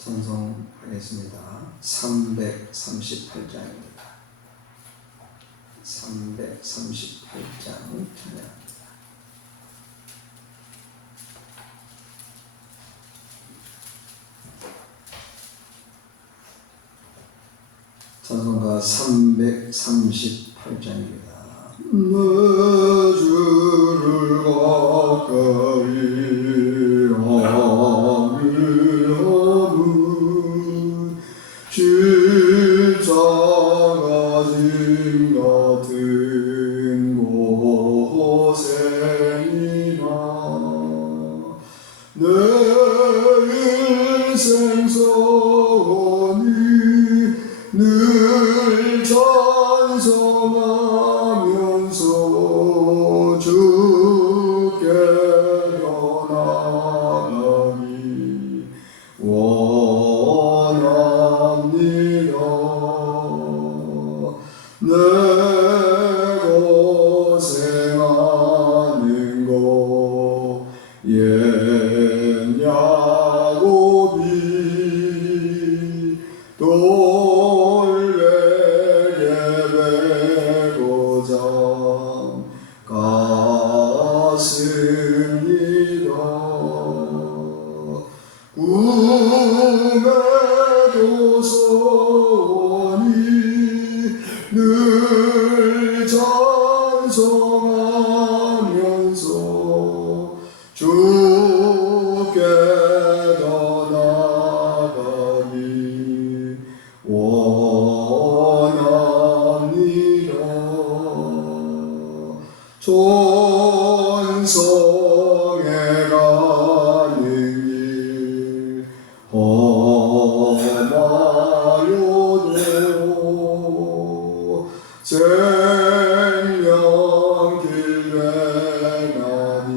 찬송하겠습니다. 338장입니다. 338장 찬양합니다. 찬송가 338장입니다. 내 주를 가까이 하미하는 십자가 짐 같은 고생이나 내 인생 선이 늘 찬송하면서 주께 나가기 원합니다. 내 고생하는 거 옛 야곱이 돌베개 베고자 갔습니다. 꿈에도 소원이 늘 찬송하면서 주께 더 나아가기 원합니다. 천성에 가는 길 험하여도 생명길 행하니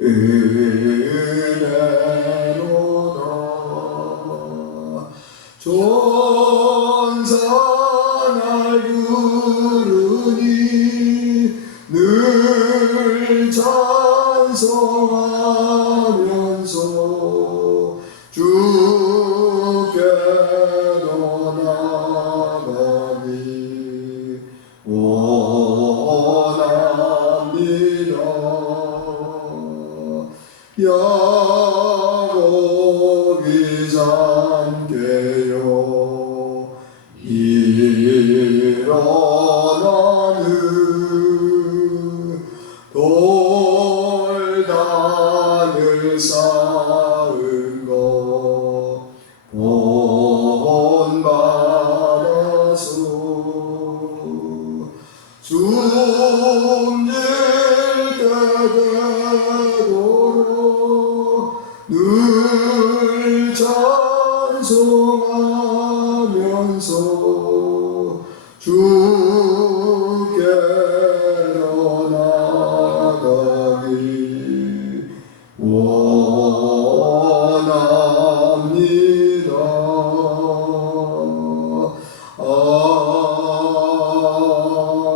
은혜로다. 전사 날 부르니 늘 찬송하면서 주께 더 나아가기 원합니다. 야곱이 잠깨어 일어나는 돌단을 쌓은 거 본받아서 숨질 때 되도록 늘 찬송하면서 주께 더 나아가기 원합니다.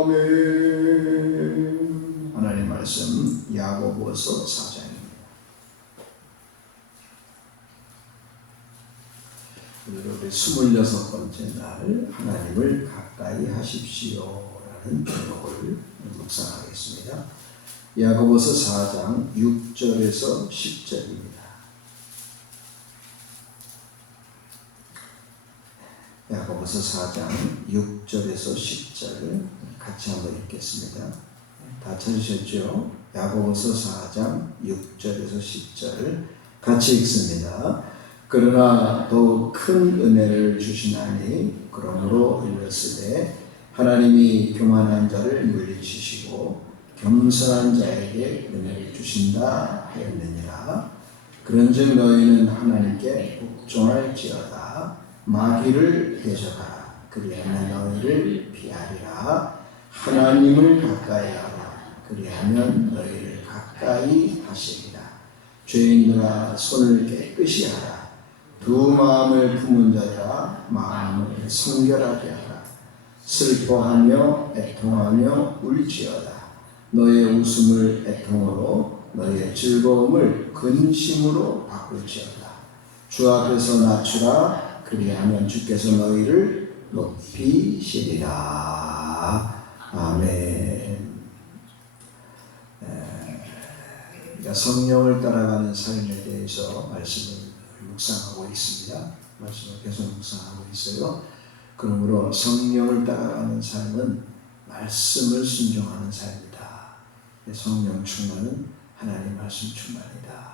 아멘. 하나님 말씀 야고보서 4장입니다. 우리 26번째 날 하나님을 가까이 하십시오 라는 제목을 묵상하겠습니다. 야고보서 4장 6절에서 10절입니다. 야고보서 4장 6절에서 10절 같이 한번 읽겠습니다. 다 찾으셨죠? 야고보서 4장 6절에서 10절 같이 읽습니다. 그러나 더욱 큰 은혜를 주시나니 그러므로 이르시되 하나님이 교만한 자를 물리치시고 겸손한 자에게 은혜를 주신다 하였느니라. 그런즉 너희는 하나님께 복종할지어다. 마귀를 대적하라. 그리하면 너희를 피하리라. 하나님을 가까이 하라. 그리하면 너희를 가까이 하시리라. 죄인들아 손을 깨끗이 하라. 두 마음을 품은 자들아 마음을 성결하게 하라. 슬퍼하며 애통하며 울지어다. 너의 웃음을 애통으로 너의 즐거움을 근심으로 바꿀지어다. 주 앞에서 낮추라. 그리하면 주께서 너희를 높이시리라. 아멘. 그러니까 성령을 따라가는 삶에 대해서 말씀을 묵상하고 있습니다. 말씀을 계속 묵상하고 있어요. 그러므로 성령을 따라가는 삶은 말씀을 순종하는 삶이다. 성령 충만은 하나님 말씀 충만이다.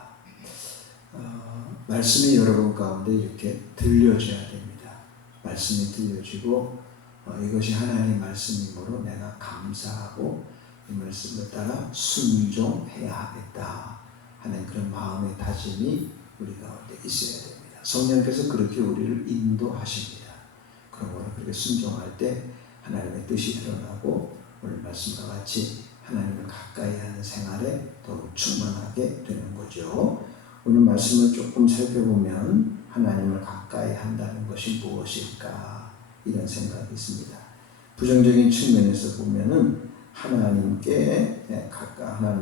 말씀이 여러분 가운데 이렇게 들려져야 됩니다. 말씀이 들려지고 이것이 하나님 말씀이므로 내가 감사하고 이 말씀을 따라 순종해야 하겠다 하는 그런 마음의 다짐이 우리 가운데 있어야 됩니다. 성령께서 그렇게 우리를 인도하십니다. 그러므로 그렇게 순종할 때 하나님의 뜻이 드러나고 오늘 말씀과 같이 하나님을 가까이 하는 생활에 더욱 충만하게 되는 거죠. 오늘 말씀을 조금 살펴보면 하나님을 가까이 한다는 것이 무엇일까 이런 생각이 있습니다. 부정적인 측면에서 보면은 하나님을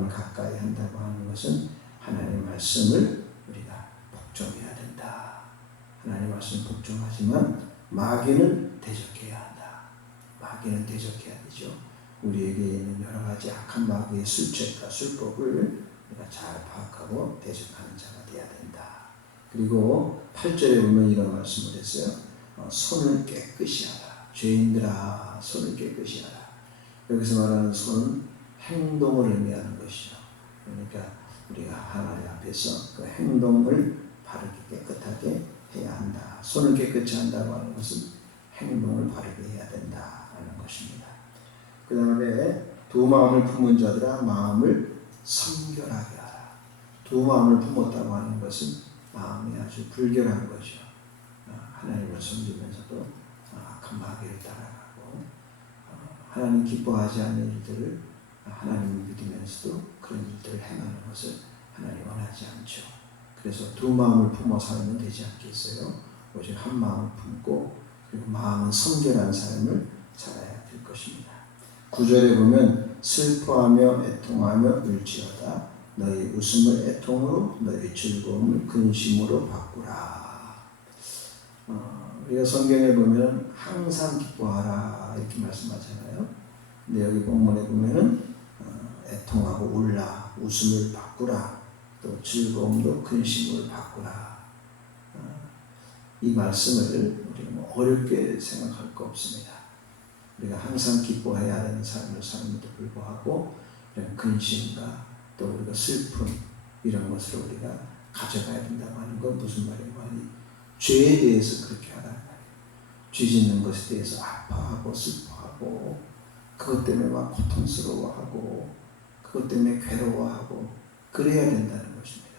가까이 한다고 하는 것은 하나님 말씀을 우리가 복종해야 된다. 하나님 말씀 복종하지만 마귀는 대적해야 한다. 마귀는 대적해야 되죠. 우리에게 있는 여러 가지 악한 마귀의 술책과 술법을 우리가 잘 파악하고 대적하는 자가 되어야 된다. 그리고 8절에 보면 이런 말씀을 했어요. 손을 깨끗이 하라. 죄인들아 손을 깨끗이 하라. 여기서 말하는 손은 행동을 의미하는 것이죠. 그러니까 우리가 하나님 앞에서 그 행동을 바르게 깨끗하게 해야 한다. 손을 깨끗이 한다고 하는 것은 행동을 바르게 해야 된다라는 것입니다. 그 다음에 두 마음을 품은 자들아 마음을 성결하게 하라. 두 마음을 품었다고 하는 것은 마음이 아주 불결한 것이요. 하나님을 섬기면서도 악한 마귀를 따라가고 하나님 기뻐하지 않는 일들을 하나님을 믿으면서도 그런 일들을 행하는 것을 하나님 원하지 않죠. 그래서 두 마음을 품어 살면 되지 않겠어요? 오직 한 마음을 품고 그리고 마음은 성결한 삶을 살아야 될 것입니다. 9절에 보면 슬퍼하며 애통하며 울지어다. 너희 웃음을 애통으로 너희 즐거움을 근심으로 바꾸라. 우리가 성경에 보면 항상 기뻐하라 이렇게 말씀하잖아요. 근데 여기 본문에 보면은 애통하고 울라, 웃음을 바꾸라, 또 즐거움도 근심으로 바꾸라. 이 말씀을 우리가 뭐 어렵게 생각할 거 없습니다. 우리가 항상 기뻐해야 하는 삶을 사는데도 불구하고 이런 근심과 또 우리가 슬픔 이런 것을 우리가 가져가야 된다고 하는 건 무슨 말인가 하니 죄에 대해서 그렇게 하라는 말이에요. 죄 짓는 것에 대해서 아파하고 슬퍼하고 그것 때문에 막 고통스러워하고 그것 때문에 괴로워하고 그래야 된다는 것입니다.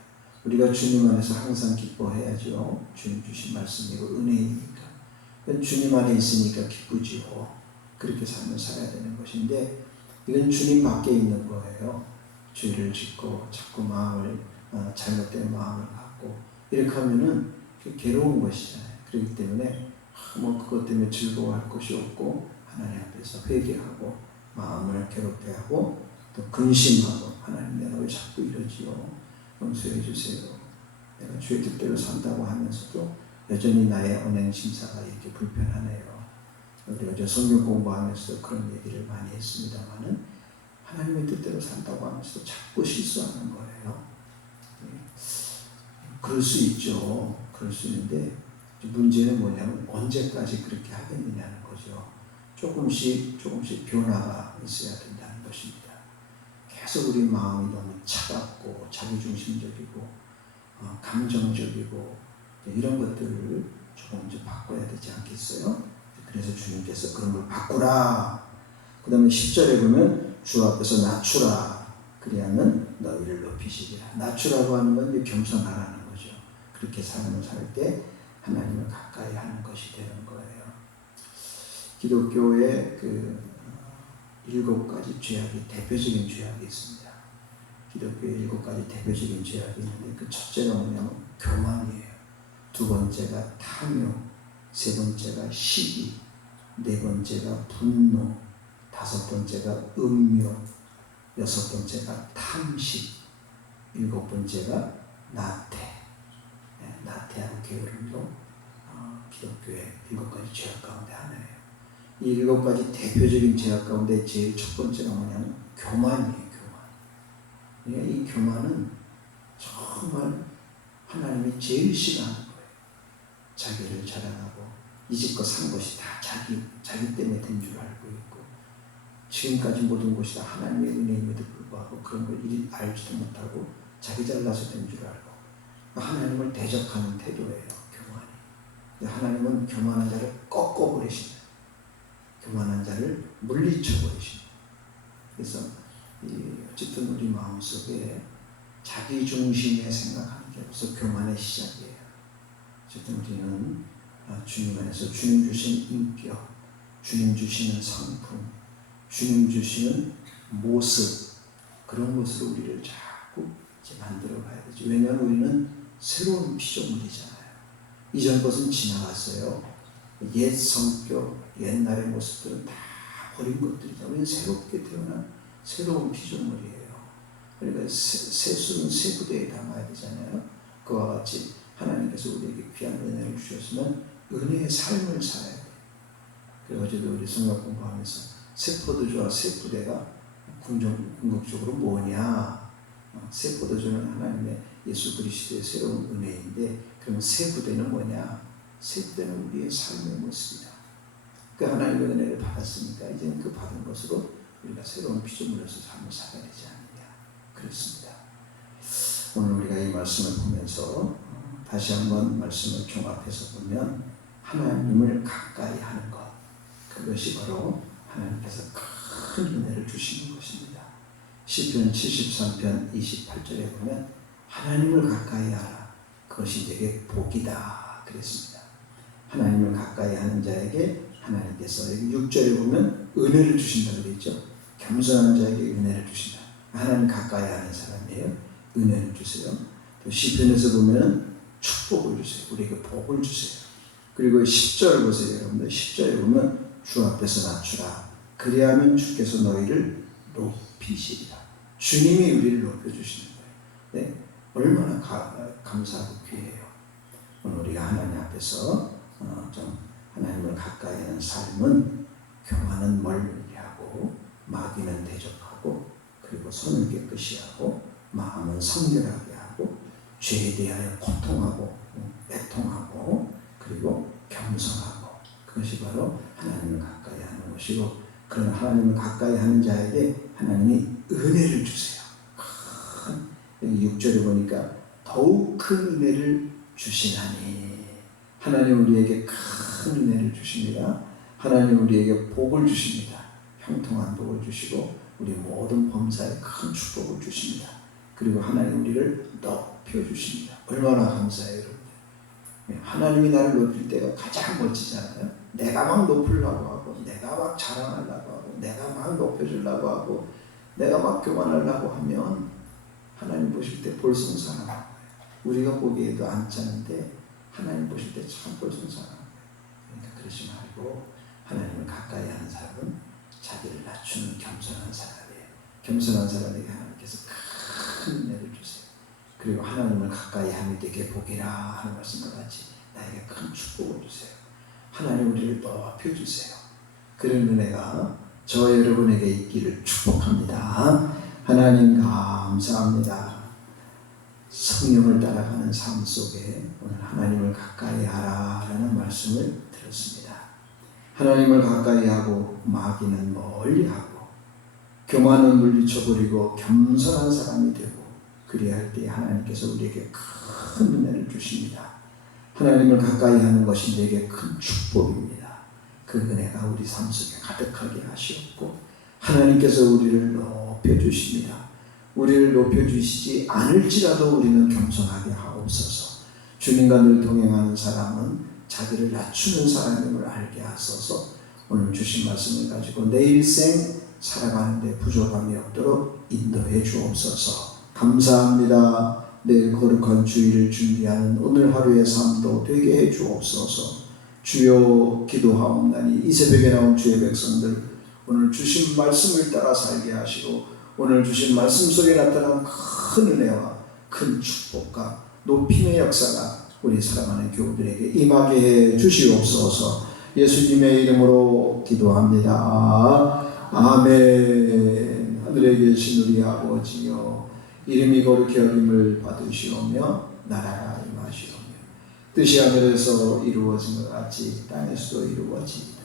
우리가 주님 안에서 항상 기뻐해야죠. 주님 주신 말씀이고 은혜이니까. 주님 안에 있으니까 기쁘지요. 그렇게 삶을 살아야 되는 것인데 이건 주님 밖에 있는 거예요. 죄를 짓고 자꾸 잘못된 마음을 갖고 이렇게 하면은 괴로운 것이잖아요. 그렇기 때문에 그것 때문에 즐거워할 것이 없고 하나님 앞에서 회개하고 마음을 괴롭게하고 또 근심하고 하나님 내가 왜 자꾸 이러지요? 용서해 주세요. 내가 주의 뜻대로 산다고 하면서도 여전히 나의 언행 심사가 이렇게 불편하네요. 우리 어제 성경 공부하면서 그런 얘기를 많이 했습니다만은 하나님의 뜻대로 산다고 하면서도 자꾸 실수하는 거예요. 그럴 수 있죠. 그럴 수 있는데 문제는 뭐냐면 언제까지 그렇게 하겠느냐는 거죠. 조금씩 변화가 있어야 된다는 것입니다. 계속 우리 마음이 너무 차갑고 자기중심적이고 감정적이고 이런 것들을 조금 바꿔야 되지 않겠어요? 그래서 주님께서 그런 걸 바꾸라. 그 다음에 10절에 보면 주 앞에서 낮추라. 그리하면 너희를 높이시리라. 낮추라고 하는 건 겸손하라는 거죠. 그렇게 삶을 살 때 하나님을 가까이 하는 것이 되는 거예요. 기독교의 7가지 죄악이 대표적인 죄악이 있습니다. 기독교의 7가지 대표적인 죄악이 있는데 그 첫째가 뭐냐면 교만이에요. 두 번째가 탐욕, 세 번째가 시기, 네 번째가 분노, 다섯 번째가 음욕, 여섯 번째가 탐식, 일곱 번째가 나태. 나태한 게으름도 기독교의 7가지 죄악 가운데 하나예요. 이 7가지 대표적인 죄악 가운데 제일 첫 번째가 뭐냐면 교만이에요. 교만. 이 교만은 정말 하나님이 제일 싫어하는 거예요. 자기를 자랑하고 이 집과 산 것이 다 자기 때문에 된 줄 알고 있고, 지금까지 모든 것이 다 하나님의 은혜임에도 불구하고 그런 걸 알지도 못하고 자기 잘나서 된 줄 알고 하나님을 대적하는 태도예요. 교만이. 하나님은 교만한 자를 꺾어버리신다. 교만한 자를 물리쳐버리신다. 그래서 어쨌든 우리 마음속에 자기 중심에 생각하는 게 벌써 교만의 시작이에요. 어쨌든 우리는 주님 안에서 주님 주신 인격, 주님 주시는 성품, 주님 주시는 모습, 그런 것으로 우리를 자꾸 이제 만들어 가야 되죠. 왜냐하면 우리는 새로운 피조물이잖아요. 이전 것은 지나갔어요. 옛 성격, 옛날의 모습들은 다 버린 것들이죠. 우리는 새롭게 태어난 새로운 피조물이에요. 그러니까 세수는 새 부대에 담아야 되잖아요. 그와 같이 하나님께서 우리에게 귀한 은혜를 주셨으면 은혜의 삶을 살아야 돼요. 그래서 어제도 우리 성경 공부하면서 새 포도주와 새 부대가 궁극적으로 뭐냐? 새 포도주는 하나님의 예수 그리스도의 새로운 은혜인데, 그럼 새 부대는 뭐냐? 새 부대는 우리의 삶의 모습이다. 그 하나님의 은혜를 받았으니까 이제는 그 받은 것으로 우리가 새로운 피조물로서 삶을 살아야 되지 않느냐. 그렇습니다. 오늘 우리가 이 말씀을 보면서 다시 한번 말씀을 종합해서 보면 하나님을 가까이 하는 것, 그것이 바로 하나님께서 큰 은혜를 주시는 것입니다. 시편 73편 28절에 보면 하나님을 가까이 하라, 그것이 내게 복이다 그랬습니다. 하나님을 가까이 하는 자에게 하나님께서 6절에 보면 은혜를 주신다고 그랬죠. 겸손한 자에게 은혜를 주신다. 하나님 가까이 하는 사람이에요. 은혜를 주세요. 또 시편에서 보면 축복을 주세요. 우리에게 복을 주세요. 그리고 10절 보세요. 여러분들 10절에 보면 주 앞에서 낮추라. 그리하면 주께서 너희를 높이시리라. 주님이 우리를 높여주시는 거예요. 네? 얼마나 감사하고 귀해요. 오늘 우리가 하나님 앞에서 좀 하나님을 가까이 하는 삶은 교만은 멀리하고 마귀는 대적하고, 그리고 손을 깨끗이 하고 마음은 성결하게 하고 죄에 대하여 고통하고 애통하고 그리고 겸손하고, 그것이 바로 하나님을 가까이 하는 것이고, 그런 하나님을 가까이 하는 자에게 하나님이 은혜를 주세요. 여기 6절에 보니까 더욱 큰 은혜를 주시나니, 하나님 우리에게 큰 은혜를 주십니다. 하나님 우리에게 복을 주십니다. 형통한 복을 주시고 우리 모든 범사에 큰 축복을 주십니다. 그리고 하나님 우리를 높여주십니다. 얼마나 감사해요, 여러분. 하나님이 나를 높일 때가 가장 멋지잖아요. 내가 막 높으려고 하고, 내가 막 자랑하려고 하고, 내가 막 높여주려고 하고, 내가 막 교만하려고 하면 하나님 보실 때 볼썽사나운 거예요. 우리가 보기에도 안짜는데 하나님 보실 때 참 볼썽사나운 거예요. 그러니까 그러지 말고 하나님을 가까이 하는 사람은 자기를 낮추는 겸손한 사람이에요. 겸손한 사람에게 하나님께서 큰 은혜를 주세요. 그리고 하나님을 가까이 함이 되게 복이라 하는 말씀과 같이 나에게 큰 축복을 주세요. 하나님 우리를 높여주세요. 그런 은혜가 저 여러분에게 있기를 축복합니다. 하나님 감사합니다. 성령을 따라가는 삶 속에 오늘 하나님을 가까이 하라라는 말씀을 들었습니다. 하나님을 가까이 하고 마귀는 멀리 하고 교만은 물리쳐버리고 겸손한 사람이 되고, 그리할 때 하나님께서 우리에게 큰 은혜를 주십니다. 하나님을 가까이 하는 것이 내게 큰 축복입니다. 그 은혜가 우리 삶 속에 가득하게 하시옵고 하나님께서 우리를 높여주십니다. 우리를 높여주시지 않을지라도 우리는 겸손하게 하옵소서. 주님과 늘 동행하는 사람은 자기를 낮추는 사람임을 알게 하소서. 오늘 주신 말씀을 가지고 내 일생 살아가는데 부족함이 없도록 인도해 주옵소서. 감사합니다. 내일 거룩한 주일을 준비하는 오늘 하루의 삶도 되게 해 주옵소서. 주여 기도하옵나니 이 새벽에 나온 주의 백성들 오늘 주신 말씀을 따라 살게 하시고, 오늘 주신 말씀 속에 나타난 큰 은혜와 큰 축복과 높임의 역사가 우리 사랑하는 교우들에게 임하게 해 주시옵소서. 예수님의 이름으로 기도합니다. 아멘. 하늘에 계신 우리 아버지여, 이름이 거룩히 여김을 받으시오며 나라가 임하시오며 뜻이 하늘에서 이루어진 것 같이 땅에서도 이루어지이다.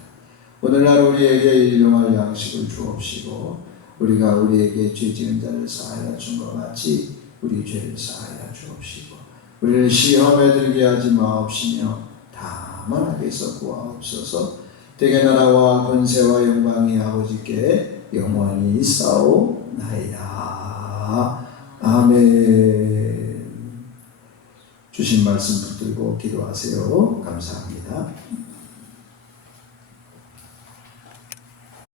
오늘날 우리에게 일용할 양식을 주옵시고 우리가 우리에게 죄 지은 자를 사하여 준 것 같이 우리 죄를 사하여 주옵시고 우리를 시험에 들게 하지 마옵시며 다만 악에서 구하옵소서. 대개 나라와 권세와 영광이 아버지께 영원히 있사오나이다. 아멘. 주신 말씀 붙들고 기도하세요. 감사합니다.